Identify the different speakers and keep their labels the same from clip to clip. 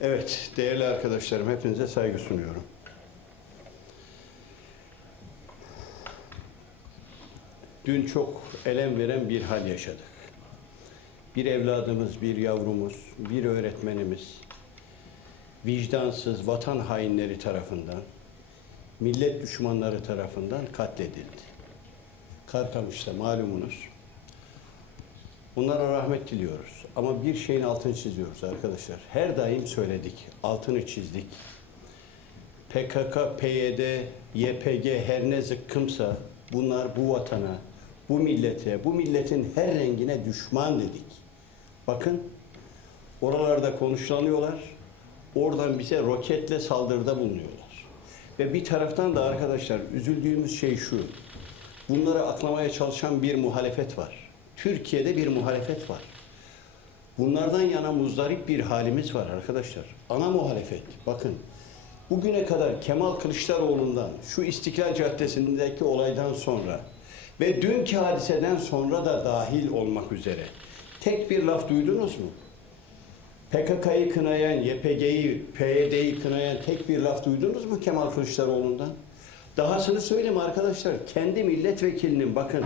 Speaker 1: Evet, değerli arkadaşlarım, hepinize saygı sunuyorum. Dün çok elem veren bir hal yaşadık. Bir evladımız, bir yavrumuz, bir öğretmenimiz vicdansız vatan hainleri tarafından, millet düşmanları tarafından katledildi. Karkamış'ta malumunuz. Onlara rahmet diliyoruz. Ama bir şeyin altını çiziyoruz arkadaşlar. Her daim söyledik, altını çizdik. PKK, PYD, YPG her ne zıkkımsa bunlar bu vatana, bu millete, bu milletin her rengine düşman dedik. Bakın oralarda konuşlanıyorlar. Oradan bize roketle saldırıda bulunuyorlar. Ve bir taraftan da arkadaşlar üzüldüğümüz şey şu. Bunları aklamaya çalışan bir muhalefet var. Türkiye'de bir muhalefet var. Bunlardan yana muzdarip bir halimiz var arkadaşlar. Ana muhalefet. Bakın bugüne kadar Kemal Kılıçdaroğlu'ndan şu İstiklal Caddesi'ndeki olaydan sonra ve dünkü hadiseden sonra da dahil olmak üzere tek bir laf duydunuz mu? PKK'yı kınayan, YPG'yi, PYD'yi kınayan tek bir laf duydunuz mu Kemal Kılıçdaroğlu'ndan? Dahasını söyleyeyim arkadaşlar. Kendi milletvekilinin bakın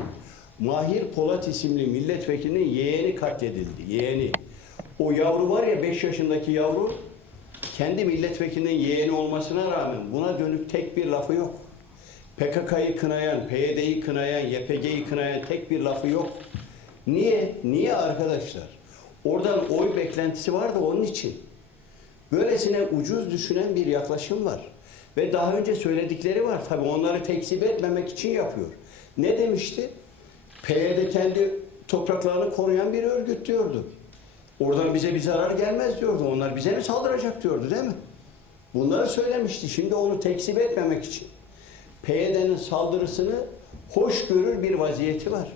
Speaker 1: Mahir Polat isimli milletvekilinin yeğeni katledildi. Yeğeni. O yavru var ya 5 yaşındaki yavru kendi milletvekilinin yeğeni olmasına rağmen buna dönük tek bir lafı yok. PKK'yı kınayan, PYD'yi kınayan, YPG'yi kınayan tek bir lafı yok. Niye? Niye arkadaşlar? Oradan oy beklentisi var da onun için. Böylesine ucuz düşünen bir yaklaşım var. Ve daha önce söyledikleri var. Tabii onları tekzip etmemek için yapıyor. Ne demişti? PYD kendi topraklarını koruyan bir örgüt diyordu. Oradan bize bir zarar gelmez diyordu. Onlar bize mi saldıracak diyordu değil mi? Bunları söylemişti. Şimdi onu tekzip etmemek için PYD'nin saldırısını hoş görür bir vaziyeti var.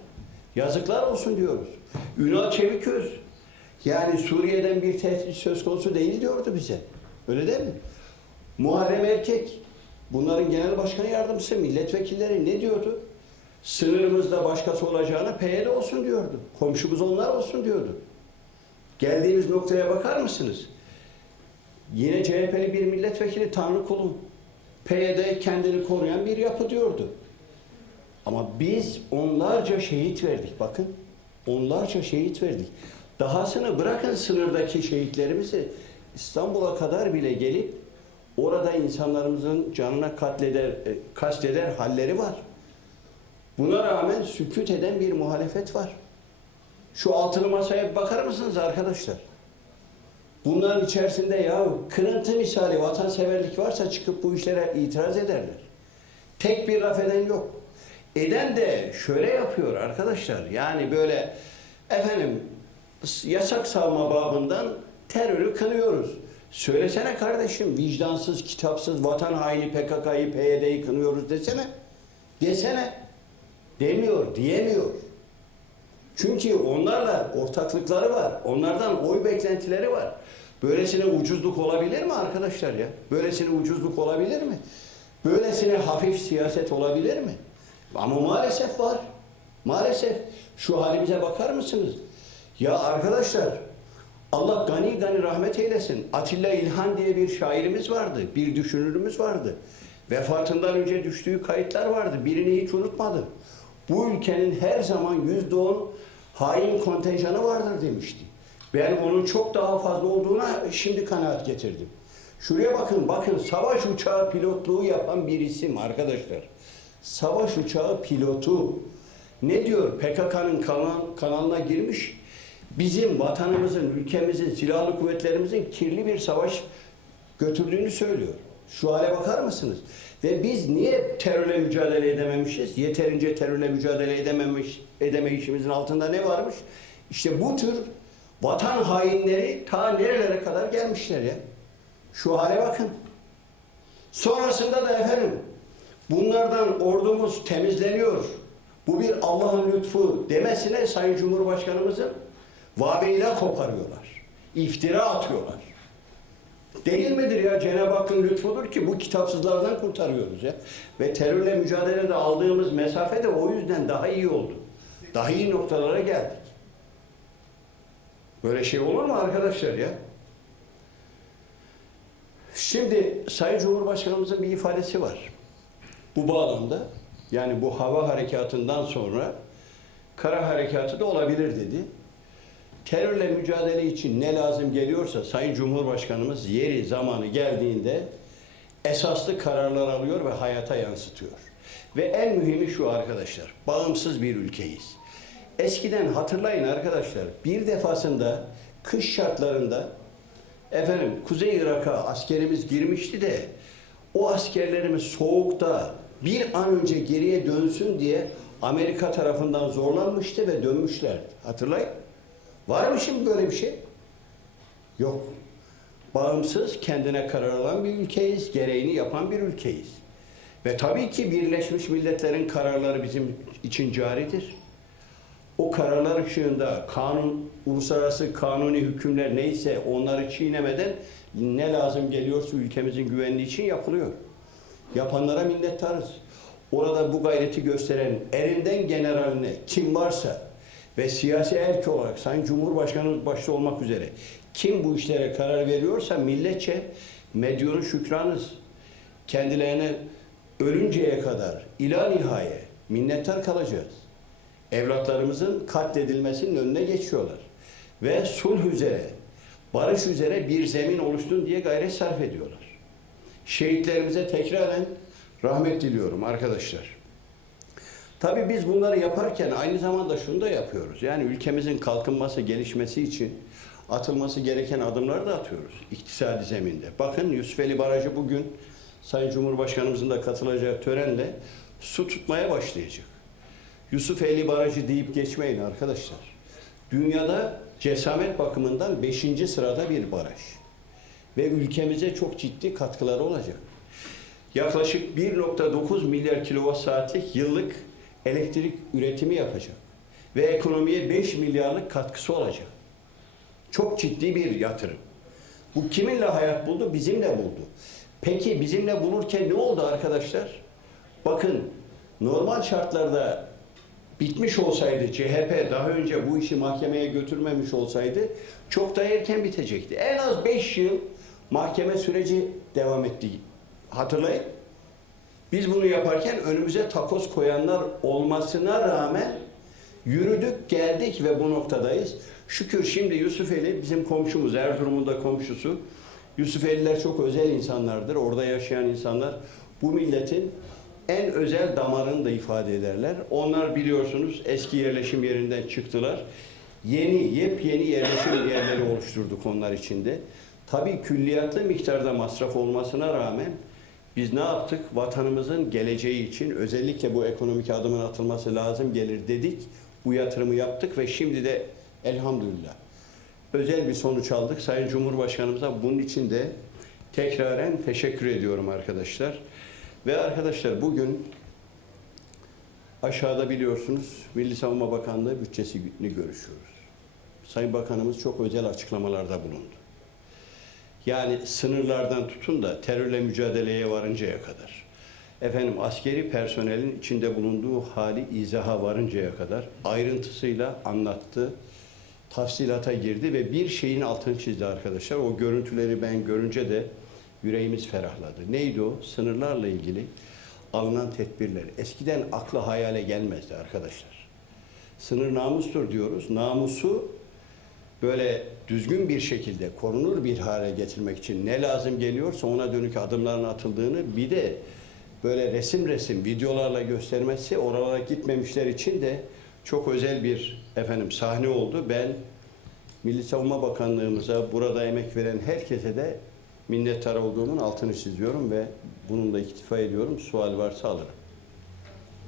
Speaker 1: Yazıklar olsun diyoruz. Ünal Çeviköz yani Suriye'den bir tehdit söz konusu değil diyordu bize. Öyle değil mi? Muharrem Erkek bunların genel başkan yardımcısı milletvekilleri ne diyordu? Sınırımızda başkası olacağına PYD olsun diyordu. Komşumuz onlar olsun diyordu. Geldiğimiz noktaya bakar mısınız? Yine CHP'li bir milletvekili Tanrı kulum. PYD kendini koruyan bir yapı diyordu. Ama biz onlarca şehit verdik bakın. Onlarca şehit verdik. Dahasını bırakın sınırdaki şehitlerimizi İstanbul'a kadar bile gelip orada insanlarımızın canına katleder, e, kasteder halleri var. Buna rağmen sükut eden bir muhalefet var. Şu altılı masaya bakar mısınız arkadaşlar? Bunların içerisinde ya kırıntı misali vatanseverlik varsa çıkıp bu işlere itiraz ederler. Tek bir laf eden yok. Eden de şöyle yapıyor arkadaşlar. Yani böyle efendim yasak savma babından terörü kınıyoruz. Söylesene kardeşim vicdansız, kitapsız, vatan haini PKK'yı, PYD'yi kınıyoruz desene. Desene. Demiyor, diyemiyor. Çünkü onlarla ortaklıkları var. Onlardan oy beklentileri var. Böylesine ucuzluk olabilir mi arkadaşlar ya? Böylesine ucuzluk olabilir mi? Böylesine hafif siyaset olabilir mi? Ama maalesef var. Maalesef. Şu halimize bakar mısınız? Ya arkadaşlar Allah gani gani rahmet eylesin. Atilla İlhan diye bir şairimiz vardı. Bir düşünürümüz vardı. Vefatından önce düştüğü kayıtlar vardı. Birini hiç unutmadı. Bu ülkenin her zaman yüzde on hain kontenjanı vardır demişti. Ben onun çok daha fazla olduğuna şimdi kanaat getirdim. Şuraya bakın, bakın savaş uçağı pilotluğu yapan bir isim arkadaşlar. Savaş uçağı pilotu. Ne diyor? PKK'nın kanal, kanalına girmiş. Bizim vatanımızın, ülkemizin, silahlı kuvvetlerimizin kirli bir savaş götürdüğünü söylüyor. Şu hale bakar mısınız? Ve biz niye terörle mücadele edememişiz? Yeterince terörle mücadele edememiş, edemeyişimizin altında ne varmış? İşte bu tür vatan hainleri ta nerelere kadar gelmişler ya. Şu hale bakın. Sonrasında da efendim bunlardan ordumuz temizleniyor. Bu bir Allah'ın lütfu demesine Sayın Cumhurbaşkanımızın vabeyle koparıyorlar. İftira atıyorlar. Değil midir ya Cenab-ı Hakk'ın lütfudur ki bu kitapsızlardan kurtarıyoruz ya. Ve terörle mücadelede aldığımız mesafe de o yüzden daha iyi oldu. Daha iyi noktalara geldik. Böyle şey olur mu arkadaşlar ya? Şimdi Sayın Cumhurbaşkanımızın bir ifadesi var. Bu bağlamda yani bu hava harekatından sonra kara harekatı da olabilir dedi. Terörle mücadele için ne lazım geliyorsa Sayın Cumhurbaşkanımız yeri zamanı geldiğinde esaslı kararlar alıyor ve hayata yansıtıyor. Ve en mühimi şu arkadaşlar, bağımsız bir ülkeyiz. Eskiden hatırlayın arkadaşlar, bir defasında kış şartlarında efendim Kuzey Irak'a askerimiz girmişti de o askerlerimiz soğukta bir an önce geriye dönsün diye Amerika tarafından zorlanmıştı ve dönmüşlerdi. Hatırlayın. Var mı şimdi böyle bir şey? Yok. Bağımsız, kendine karar alan bir ülkeyiz, gereğini yapan bir ülkeyiz. Ve tabii ki Birleşmiş Milletler'in kararları bizim için caridir. O kararlar ışığında kanun, uluslararası kanuni hükümler neyse onları çiğnemeden ne lazım geliyorsa ülkemizin güvenliği için yapılıyor. Yapanlara minnettarız. Orada bu gayreti gösteren erinden generaline kim varsa ve siyasi erk olarak Sayın Cumhurbaşkanımız başta olmak üzere kim bu işlere karar veriyorsa milletçe medyonu şükranız. Kendilerine ölünceye kadar ila nihaye minnettar kalacağız. Evlatlarımızın katledilmesinin önüne geçiyorlar. Ve sulh üzere, barış üzere bir zemin oluşsun diye gayret sarf ediyorlar. Şehitlerimize tekraren rahmet diliyorum arkadaşlar. Tabii biz bunları yaparken aynı zamanda şunu da yapıyoruz. Yani ülkemizin kalkınması, gelişmesi için atılması gereken adımları da atıyoruz iktisadi zeminde. Bakın Yusufeli Barajı bugün Sayın Cumhurbaşkanımızın da katılacağı törenle su tutmaya başlayacak. Yusufeli Barajı deyip geçmeyin arkadaşlar. Dünyada cesamet bakımından 5. sırada bir baraj. Ve ülkemize çok ciddi katkıları olacak. Yaklaşık 1.9 milyar kilowatt saatlik yıllık elektrik üretimi yapacak. Ve ekonomiye 5 milyarlık katkısı olacak. Çok ciddi bir yatırım. Bu kiminle hayat buldu? Bizimle buldu. Peki bizimle bulurken ne oldu arkadaşlar? Bakın normal şartlarda bitmiş olsaydı CHP daha önce bu işi mahkemeye götürmemiş olsaydı çok da erken bitecekti. En az 5 yıl mahkeme süreci devam etti. Hatırlayın. Biz bunu yaparken önümüze takoz koyanlar olmasına rağmen yürüdük, geldik ve bu noktadayız. Şükür şimdi Yusufeli bizim komşumuz, Erzurum'un da komşusu. Yusufeliler çok özel insanlardır. Orada yaşayan insanlar bu milletin en özel damarını da ifade ederler. Onlar biliyorsunuz eski yerleşim yerinden çıktılar. Yeni, yepyeni yerleşim yerleri oluşturduk onlar içinde. Tabii külliyatlı miktarda masraf olmasına rağmen biz ne yaptık? Vatanımızın geleceği için özellikle bu ekonomik adımın atılması lazım gelir dedik. Bu yatırımı yaptık ve şimdi de elhamdülillah özel bir sonuç aldık. Sayın Cumhurbaşkanımıza bunun için de tekraren teşekkür ediyorum arkadaşlar. Ve arkadaşlar bugün aşağıda biliyorsunuz Milli Savunma Bakanlığı bütçesini görüşüyoruz. Sayın Bakanımız çok özel açıklamalarda bulundu. Yani sınırlardan tutun da terörle mücadeleye varıncaya kadar. Efendim askeri personelin içinde bulunduğu hali izaha varıncaya kadar ayrıntısıyla anlattı. Tafsilata girdi ve bir şeyin altını çizdi arkadaşlar. O görüntüleri ben görünce de yüreğimiz ferahladı. Neydi o? Sınırlarla ilgili alınan tedbirler. Eskiden akla hayale gelmezdi arkadaşlar. Sınır namustur diyoruz. Namusu böyle düzgün bir şekilde korunur bir hale getirmek için ne lazım geliyorsa ona dönük adımların atıldığını bir de böyle resim resim videolarla göstermesi oralara gitmemişler için de çok özel bir efendim sahne oldu. Ben Milli Savunma Bakanlığımıza burada emek veren herkese de minnettar olduğumun altını çiziyorum ve bununla iktifa ediyorum. Sual varsa alırım.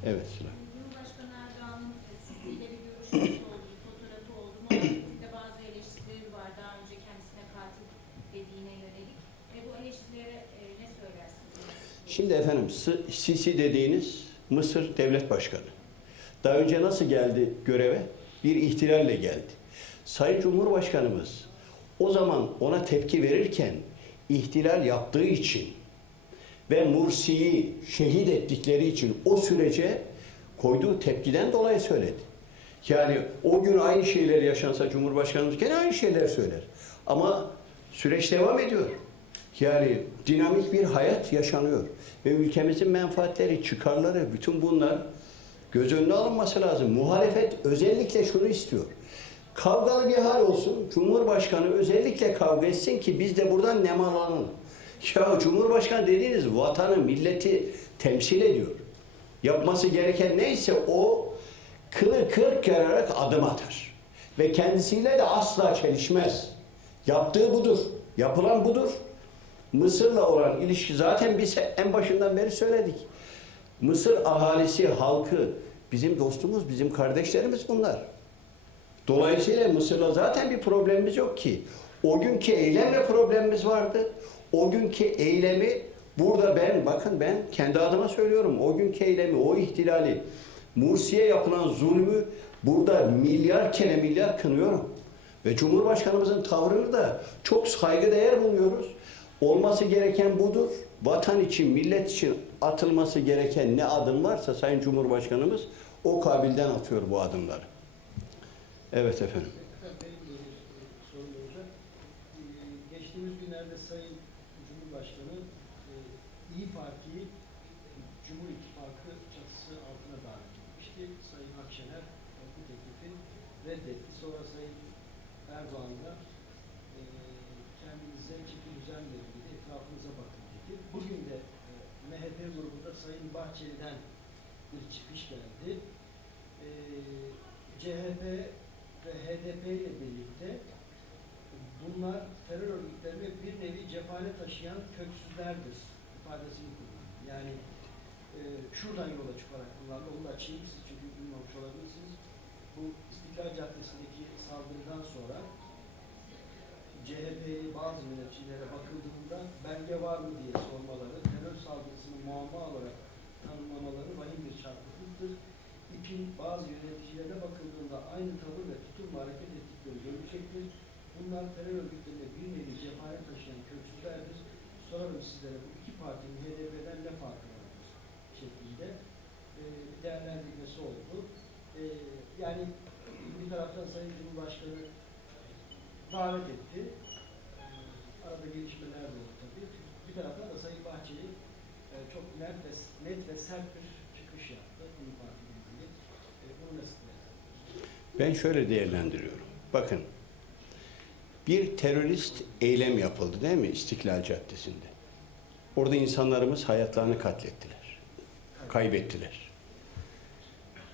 Speaker 1: Evet Sıla.
Speaker 2: Cumhurbaşkanı Erdoğan'ın e, sizinle bir görüşmesi oldu, bir fotoğrafı oldu. Muhalefetinde bazı eleştirileri var daha önce kendisine katil dediğine yönelik. Ve bu eleştirilere e, ne söylersiniz?
Speaker 1: Şimdi efendim Sisi dediğiniz Mısır Devlet Başkanı. Daha önce nasıl geldi göreve? Bir ihtilalle geldi. Sayın Cumhurbaşkanımız o zaman ona tepki verirken ihtilal yaptığı için ve Mursi'yi şehit ettikleri için o sürece koyduğu tepkiden dolayı söyledi. Yani o gün aynı şeyler yaşansa Cumhurbaşkanımız gene aynı şeyler söyler. Ama süreç devam ediyor. Yani dinamik bir hayat yaşanıyor. Ve ülkemizin menfaatleri, çıkarları, bütün bunlar göz önüne alınması lazım. Muhalefet özellikle şunu istiyor. Kavgalı bir hal olsun. Cumhurbaşkanı özellikle kavga etsin ki biz de buradan nemalanalım. Ya Cumhurbaşkanı dediğiniz vatanı, milleti temsil ediyor. Yapması gereken neyse o kılı kırk yararak adım atar. Ve kendisiyle de asla çelişmez. Yaptığı budur. Yapılan budur. Mısır'la olan ilişki zaten biz en başından beri söyledik. Mısır ahalisi, halkı bizim dostumuz, bizim kardeşlerimiz bunlar. Dolayısıyla Mısır'la zaten bir problemimiz yok ki. O günkü eylemle problemimiz vardı. O günkü eylemi burada ben, bakın ben kendi adıma söylüyorum. O günkü eylemi, o ihtilali, Mursi'ye yapılan zulmü burada milyar kere milyar kınıyorum. Ve Cumhurbaşkanımızın tavrını da çok saygıdeğer buluyoruz. Olması gereken budur. Vatan için, millet için atılması gereken ne adım varsa Sayın Cumhurbaşkanımız o kabilden atıyor bu adımları. Evet efendim.
Speaker 3: Efendim benim de bir e, sorum olacak. E, Geçtiğimiz günlerde Sayın Cumhurbaşkanı e, İyi Parti'yi e, Cumhur İttifakı çatısı altına davet etmişti. Sayın Akşener e, bu teklifi reddetti. Sonra Sayın Erdoğan da e, kendinize çeki düzen verin dedi, etrafınıza bakın dedi. Bugün de e, MHP grubunda Sayın Bahçeli'den bir çıkış geldi. E, CHP ve HDP ile birlikte bunlar terör örgütlerine bir nevi cephane taşıyan köksüzlerdir ifadesini kullandı. Yani e, şuradan yola çıkarak kullandı. Onu da açayım siz çünkü bilmemiş olabilirsiniz. Bu İstiklal Caddesi'ndeki saldırıdan sonra CHP'li bazı yöneticilere bakıldığında belge var mı diye sormaları, terör saldırısını muamma olarak tanımlamaları vahim bir çarpıklıktır. İP'in bazı yöneticilerine bakıldığında aynı tavır ve tutumla hareket ettikleri görülecektir. Bunlar terör örgütlerine bir nevi cephane taşıyan köksüzlerdir. Sorarım sizlere bu iki partinin HDP'den ne farkı vardır şeklinde e, bir değerlendirmesi oldu. E, yani bir taraftan Sayın Cumhurbaşkanı davet etti. E, arada gelişmeler de oldu tabii. Bir taraftan da Sayın Bahçeli e, çok net ve, net ve sert bir çıkış yaptı. İlgili. E, bunu nasıl değerlendiriyorsunuz?
Speaker 1: Ben şöyle değerlendiriyorum. Bakın bir terörist eylem yapıldı değil mi İstiklal Caddesi'nde? Orada insanlarımız hayatlarını katlettiler. Kaybettiler.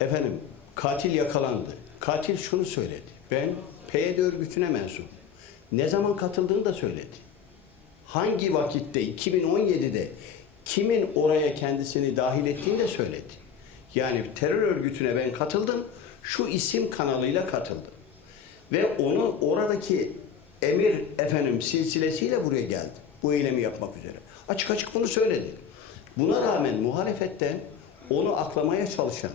Speaker 1: Efendim katil yakalandı. Katil şunu söyledi. Ben PYD örgütüne mensup. Ne zaman katıldığını da söyledi. Hangi vakitte 2017'de kimin oraya kendisini dahil ettiğini de söyledi. Yani terör örgütüne ben katıldım. Şu isim kanalıyla katıldım. Ve onu oradaki emir efendim silsilesiyle buraya geldi. Bu eylemi yapmak üzere. Açık açık bunu söyledi. Buna rağmen muhalefetten onu aklamaya çalışan,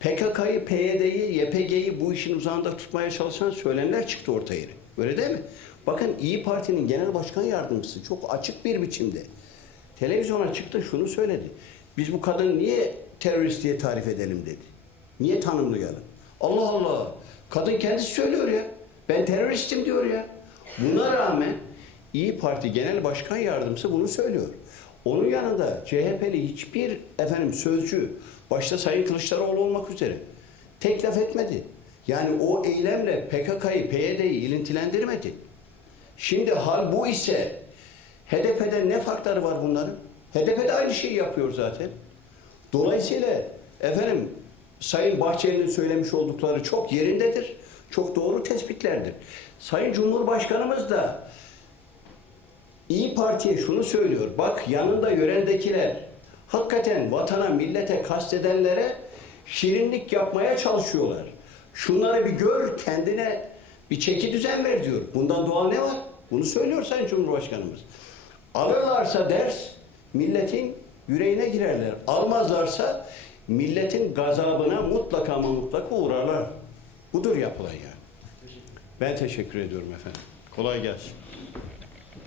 Speaker 1: PKK'yı, PYD'yi, YPG'yi bu işin uzağında tutmaya çalışan söylemler çıktı ortaya. Öyle değil mi? Bakın İyi Parti'nin genel başkan yardımcısı çok açık bir biçimde televizyona çıktı şunu söyledi. Biz bu kadını niye terörist diye tarif edelim dedi. Niye tanımlayalım? Allah Allah. Kadın kendisi söylüyor ya. Ben teröristim diyor ya. Buna rağmen İyi Parti Genel Başkan Yardımcısı bunu söylüyor. Onun yanında CHP'li hiçbir efendim sözcü, başta Sayın Kılıçdaroğlu olmak üzere tek laf etmedi. Yani o eylemle PKK'yı, PYD'yi ilintilendirmedi. Şimdi hal bu ise HDP'de ne farkları var bunların? HDP aynı şeyi yapıyor zaten. Dolayısıyla efendim Sayın Bahçeli'nin söylemiş oldukları çok yerindedir. Çok doğru tespitlerdir. Sayın Cumhurbaşkanımız da İyi Parti'ye şunu söylüyor. Bak yanında yörendekiler hakikaten vatana, millete kastedenlere şirinlik yapmaya çalışıyorlar. Şunları bir gör, kendine bir çeki düzen ver diyor. Bundan doğal ne var? Bunu söylüyor Sayın Cumhurbaşkanımız. Alırlarsa ders milletin yüreğine girerler. Almazlarsa milletin gazabına mutlaka ama mutlaka uğrarlar. Budur yapılan yani. Ben teşekkür ediyorum efendim. Kolay gelsin.